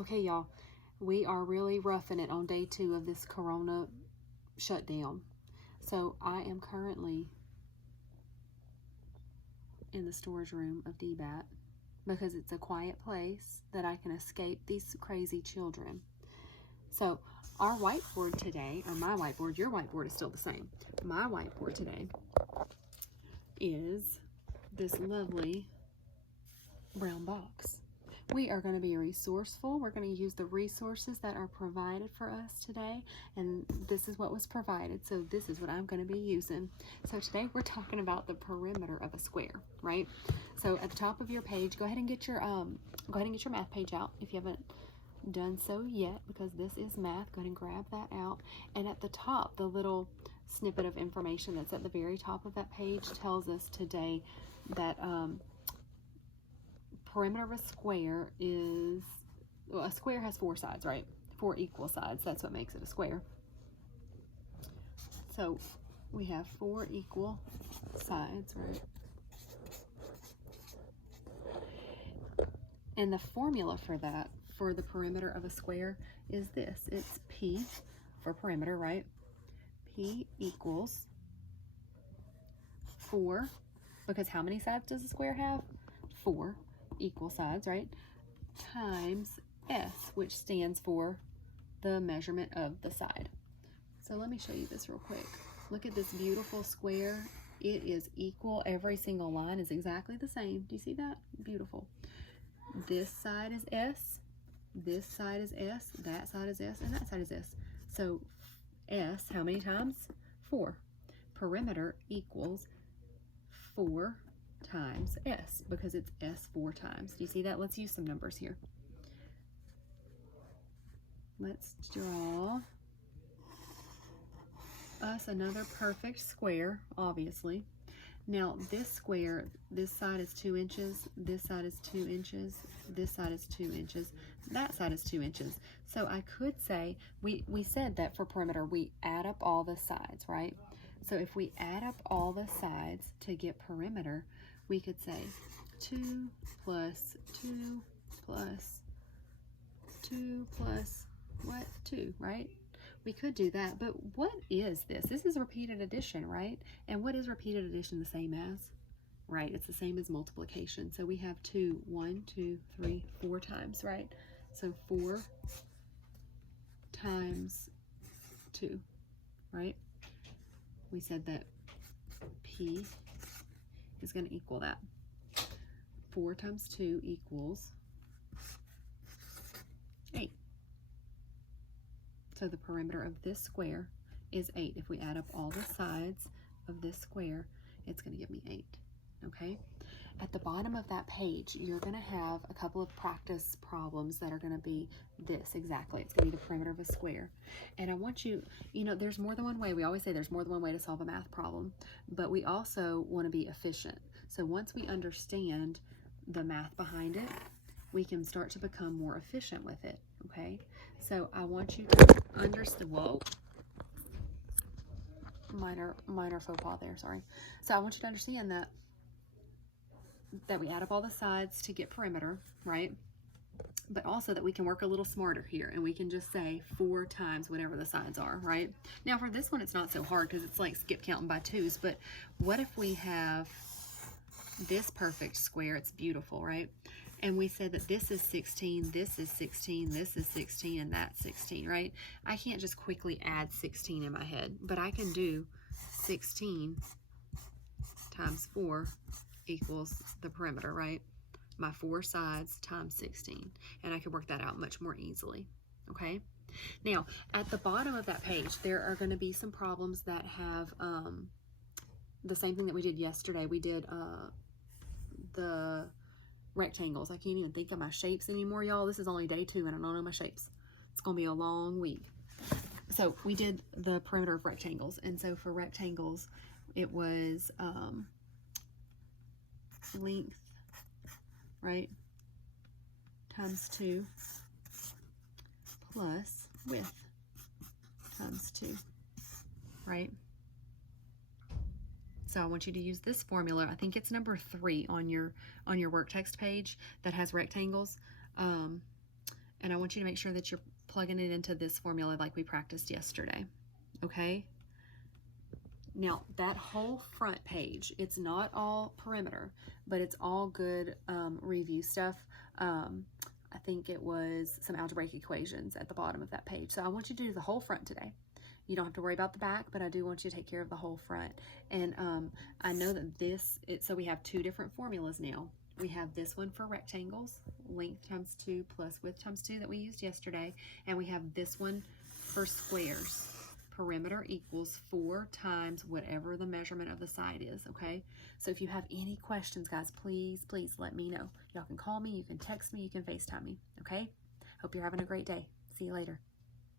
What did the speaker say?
Okay, y'all, we are really roughing it on day 2 of this corona shutdown. So I am currently in the storage room of DBAT because it's a quiet place that I can escape these crazy children. So our whiteboard today, or my whiteboard, your whiteboard is still the same. My whiteboard today is this lovely brown box. We are going to be resourceful. We're going to use the resources that are provided for us today, and this is what was provided, so this is what I'm going to be using. So today we're talking about the perimeter of a square, right? So at the top of your page, go ahead and get your math page out if you haven't done so yet, because this is math. Go ahead and grab that out, and at the top, the little snippet of information that's at the very top of that page tells us today that perimeter of a square is, well, a square has 4 sides, right? 4 equal sides. That's what makes it a square. So we have 4 equal sides, right? And the formula for that, for the perimeter of a square, is this. It's P for perimeter, right? P equals 4, because how many sides does a square have? 4 equal sides, right? Times S, which stands for the measurement of the side. So let me show you this real quick. Look at this beautiful square. It is equal. Every single line is exactly the same. Do you see that? Beautiful. This side is S, this side is S, that side is S, and that side is S. So S, how many times? 4. Perimeter equals 4 times S, because it's S 4 times. Do you see that? Let's use some numbers here. Let's draw us another perfect square, obviously. Now this square, this side is 2 inches, this side is 2 inches, this side is 2 inches, that side is 2 inches. So I could say, we said that for perimeter, we add up all the sides, right? So if we add up all the sides to get perimeter, we could say 2 plus 2 plus 2 plus what? 2, right? We could do that, but what is this? This is repeated addition, right? And what is repeated addition the same as? Right, it's the same as multiplication. So we have 2, 1, 2, 3, 4 times, right? So 4 times 2, right? We said that P is going to equal that. 4 times 2 equals 8. So the perimeter of this square is 8. If we add up all the sides of this square, it's going to give me 8. Okay? At the bottom of that page, you're going to have a couple of practice problems that are going to be this exactly. It's going to be the perimeter of a square. And I want you, there's more than one way. We always say there's more than one way to solve a math problem, but we also want to be efficient. So once we understand the math behind it, we can start to become more efficient with it, okay? So I want you to understand, whoa, minor faux pas there, sorry. So I want you to understand that we add up all the sides to get perimeter, right? But also that we can work a little smarter here, and we can just say 4 times whatever the sides are, right? Now for this one, it's not so hard because it's like skip counting by 2s, but what if we have this perfect square? It's beautiful, right? And we said that this is 16, this is 16, this is 16, and that's 16, right? I can't just quickly add 16 in my head, but I can do 16 times 4 equals the perimeter, right? My 4 sides times 16. And I can work that out much more easily, okay? Now, at the bottom of that page, there are going to be some problems that have the same thing that we did yesterday. We did the rectangles. I can't even think of my shapes anymore, y'all. This is only day 2 and I don't know my shapes. It's gonna be a long week. So we did the perimeter of rectangles, and so for rectangles it was length, right, times 2 plus width times 2, right? So I want you to use this formula. I think it's number 3 on your work text page that has rectangles. And And I want you to make sure that you're plugging it into this formula like we practiced yesterday, okay? Now, that whole front page, it's not all perimeter, but it's all good review stuff. I think it was some algebraic equations at the bottom of that page. So I want you to do the whole front today. You don't have to worry about the back, but I do want you to take care of the whole front. And I know that so we have two different formulas now. We have this one for rectangles, length times 2 plus width times 2 that we used yesterday. And we have this one for squares. Perimeter equals 4 times whatever the measurement of the side is, okay? So if you have any questions, guys, please let me know. Y'all can call me, you can text me, you can FaceTime me, okay? Hope you're having a great day. See you later.